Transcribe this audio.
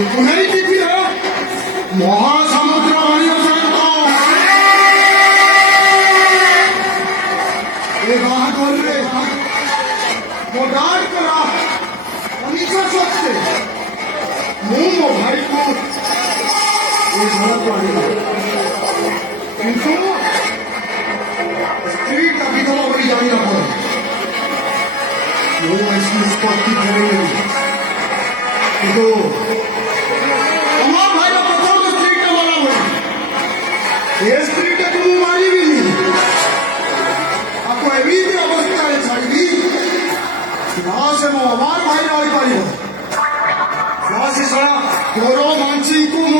नहीं की थी महासमुद्र वाली मोडार करा हमेशा सोचते मुंह भाई को किंतु स्त्री का विधवा बड़ी जानी ना पड़ा वो ऐसी निष्पत्ति करेंगे किंतु हमारा भाई का प्रथम स्त्री का वाला हुआ ये स्त्री का तुम मारी भी नहीं आपको अभी भी अवस्था है छाड़ी यहाँ से वो हमारे भाई वाली पारी है यहाँ से सारा गौरव मानसिंह को